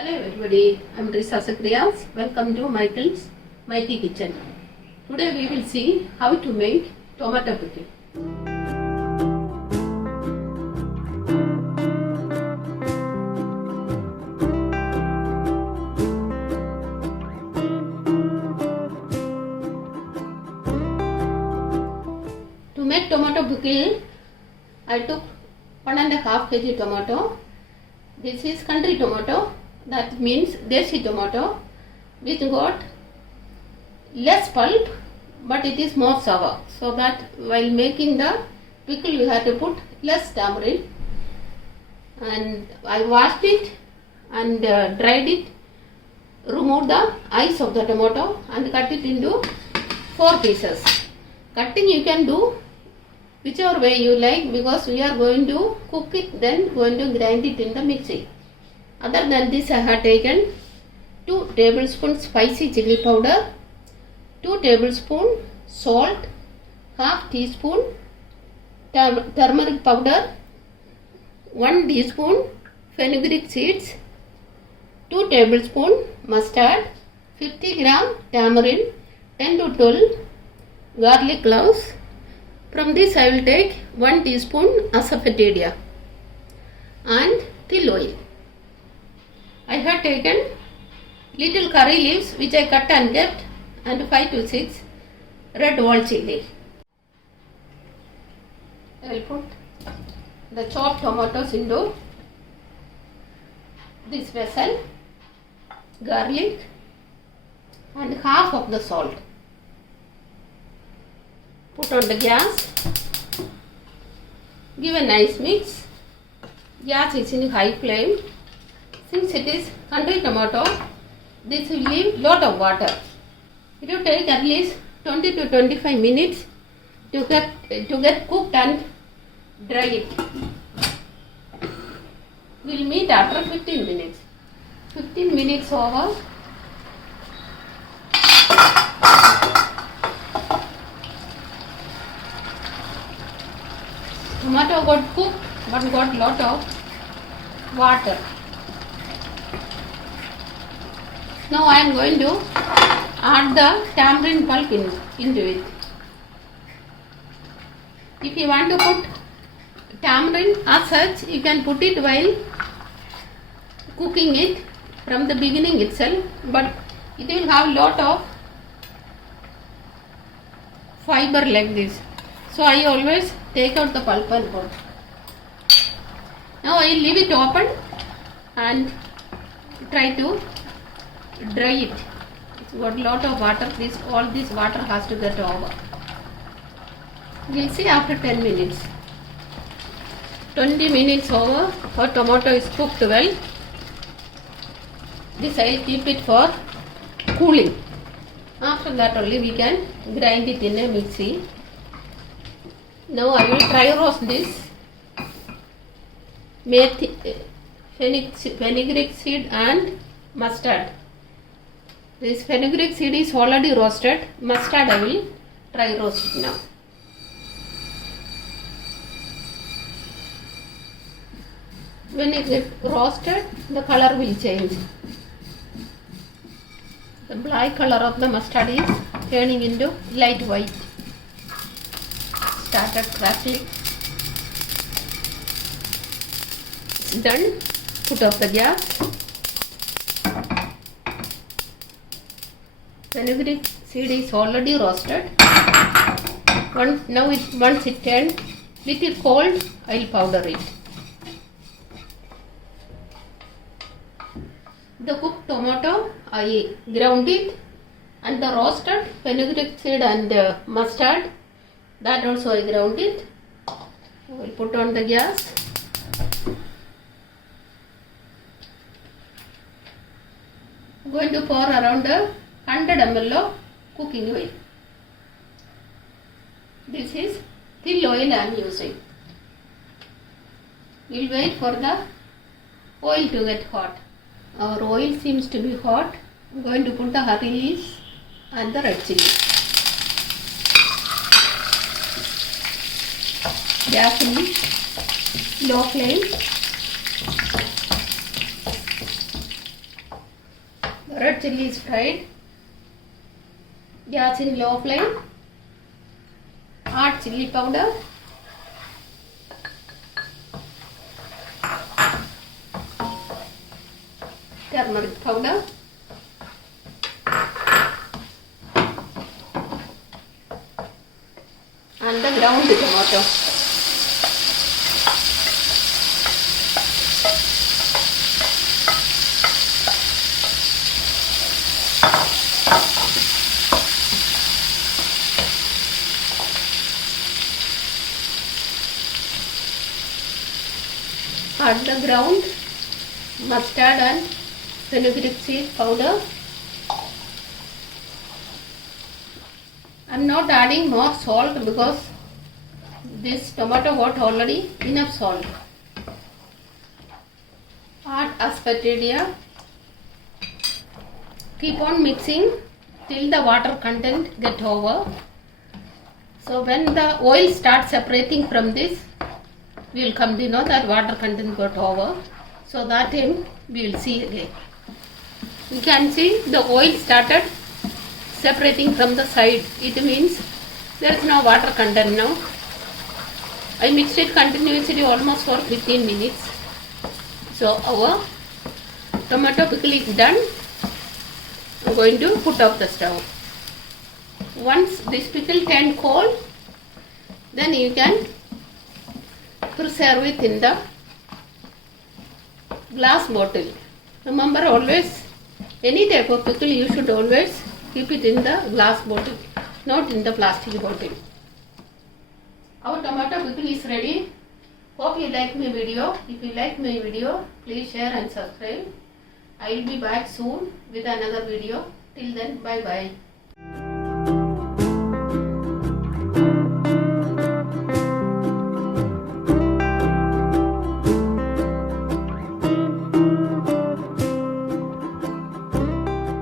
Hello everybody, I am Asafoetida. Welcome to Michael's Mighty Kitchen. Today we will see how to make tomato pickle. To make tomato pickle, I took 1.5 kg tomato. This is country tomato, that means desi tomato, which got less pulp but it is more sour. So that while making the pickle we have to put less tamarind. And I washed it and dried it, removed the eyes of the tomato and cut it into 4 pieces. Cutting you can do whichever way you like, because we are going to cook it, then going to grind it in the mixie. Other than this, I have taken 2 tablespoons spicy chili powder, 2 tablespoons salt, half teaspoon turmeric powder, 1 teaspoon fenugreek seeds, 2 tablespoons mustard, 50 gram tamarind, 10 to 12 garlic cloves. From this I will take 1 teaspoon Asafoetida and till oil. I have taken little curry leaves which I cut and kept, and 5 to 6 red wall chili. I will put the chopped tomatoes into this vessel, garlic and half of the salt. Put on the gas, give a nice mix. Gas is in high flame. Since it is country tomato, this will leave lot of water. It will take at least 20 to 25 minutes to get cooked and dry it. We will meet after 15 minutes. 15 minutes over. Tomato got cooked but got lot of water. Now I am going to add the tamarind pulp into it. If you want to put tamarind as such, you can put it while cooking it from the beginning itself, but it will have lot of fiber like this. So I always take out the pulp and put. Now I will leave it open and try to dry it. It's got lot of water. All this water has to get over. We'll see after 10 minutes. 20 minutes over. Our tomato is cooked well. This I will keep it for cooling. After that only we can grind it in a mixie. Now I will dry roast this fenugreek seed and mustard. This fenugreek seed is already roasted. Mustard I will dry roast it now. When it gets roasted, the color will change. The black color of the mustard is turning into light white. Started crackling. It's done. Put off the gas. Fenugreek seed is already roasted. Once it turned little cold, I will powder it. The cooked tomato, I ground it, and the roasted fenugreek seed and mustard, that also I ground it. I will put on the gas. I am going to pour around 100 ml of cooking oil. This is till oil I am using. We will wait for the oil to get hot. Our oil seems to be hot. I am going to put the curry leaves and the red chili. Gas in low flame. Red chilli is fried. Gas in low flame. Add chilli powder. Turmeric powder. And the ground tomato. Add the ground mustard and fenugreek seed powder. I am not adding more salt because this tomato got already enough salt. Add asafoetida. Keep on mixing till the water content get over. So when the oil starts separating from this, we will come to know that water content got over. So that time we will see again. You can see the oil started separating from the side. It means there is no water content now. I mixed it continuously almost for 15 minutes. So our tomato pickle is done. I am going to put off the stove. Once this pickle turns cold, then you can preserve it in the glass bottle. Remember, always any type of pickle you should always keep it in the glass bottle, not in the plastic bottle. Our tomato pickle is ready. Hope you like my video. If you like my video, please share and subscribe. I will be back soon with another video. Till then, bye bye.